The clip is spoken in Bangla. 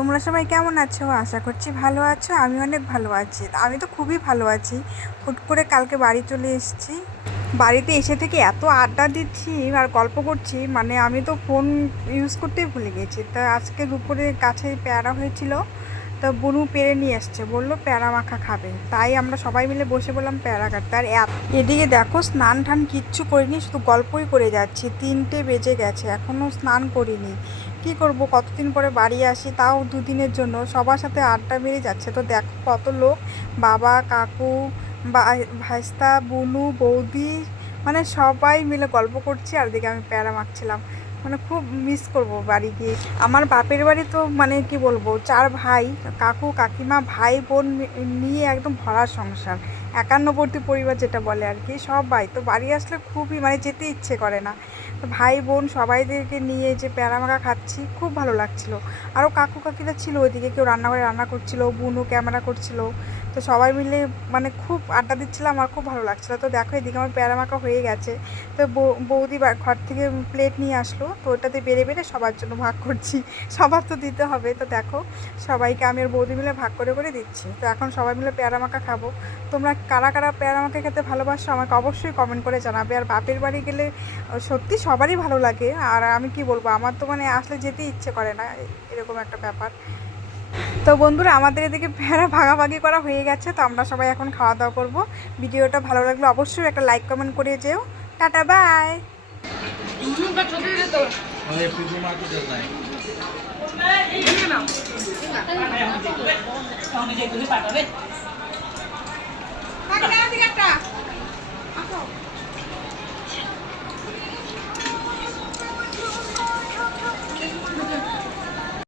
তোমরা সবাই কেমন আছো? আশা করছি ভালো আছো। আমি অনেক ভালো আছি। আমি তো খুবই ভালো আছি। হুট করে কালকে বাড়ি চলে এসেছি। বাড়িতে এসে থেকে এত আড্ডা দিচ্ছি আর গল্প করছি, মানে আমি তো ফোন ইউজ করতেই ভুলে গেছি। তা আজকে দুপুরে কাছে পেয়ারা হয়েছিল, তা বুনু পেরে নিয়ে এসছে, বললো পেয়ারা মাখা খাবে, তাই আমরা সবাই মিলে বসে বললাম পেয়ারা কাটতে। আর এদিকে দেখো স্নান টান কিচ্ছু করিনি, শুধু গল্পই করে যাচ্ছি। 3টে বেজে গেছে, এখনও স্নান করিনি। কি করব, কতদিন পরে বাড়ি আসি, তাও দুদিনের জন্য। সবার সাথে আড্ডা মেরে যাচ্ছে। তো দেখো কত লোক, বাবা, কাকু, ভাইস্তা, বুনু, বৌদি, মানে সবাই মিলে গল্প করছি। আর দিকে আমি পেয়ারা মাখছিলাম। মানে খুব মিস করব বাড়ি গিয়ে। আমার বাপের বাড়ি তো মানে কি বলবো, 4 ভাই, কাকু কাকিমা, ভাই বোন নিয়ে একদম ভরা সংসার, একান্নবর্তী পরিবার যেটা বলে আর কি। সবাই তো বাড়ি আসলে খুবই মানে যেতে ইচ্ছে করে না। তো ভাই বোন সবাইদেরকে নিয়ে যে প্যারা মাখা খাচ্ছি, খুব ভালো লাগছিল। আরও কাকু কাকিরা ছিল ওইদিকে, কেউ রান্নাঘরে রান্না করছিল, বুনু ক্যামেরা করছিল। তো সবাই মিলে মানে খুব আড্ডা দিচ্ছিলাম, আমার খুব ভালো লাগছিলো। তো দেখো এদিকে আমার প্যারা মাখা হয়ে গেছে। তো বৌদি ঘর থেকে প্লেট নিয়ে আসলো, তো ওটাতে বেড়ে বেড়ে সবার জন্য ভাগ করছি। সবার তো দিতে হবে। তো দেখো সবাইকে আমি আর বৌদি মিলে ভাগ করে করে দিচ্ছি। তো এখন সবাই মিলে পেয়ারা মাখা খাবো। তোমরা কারা কারা পেয়ারা মাখা খেতে ভালোবাসো আমাকে অবশ্যই কমেন্ট করে জানাবে। আর বাপের বাড়ি গেলে সত্যি সবারই ভালো লাগে। আর আমি কি বলবো, আমার তো মানে আসলে যেতে ইচ্ছে করে না, এরকম একটা ব্যাপার। তো বন্ধুরা, আমাদের এদিকে পেয়ারা ভাগাভাগি করা হয়ে গেছে। তো আমরা সবাই এখন খাওয়া দাওয়া করবো। ভিডিওটা ভালো লাগলে অবশ্যই একটা লাইক কমেন্ট করে যেও। Tata, by.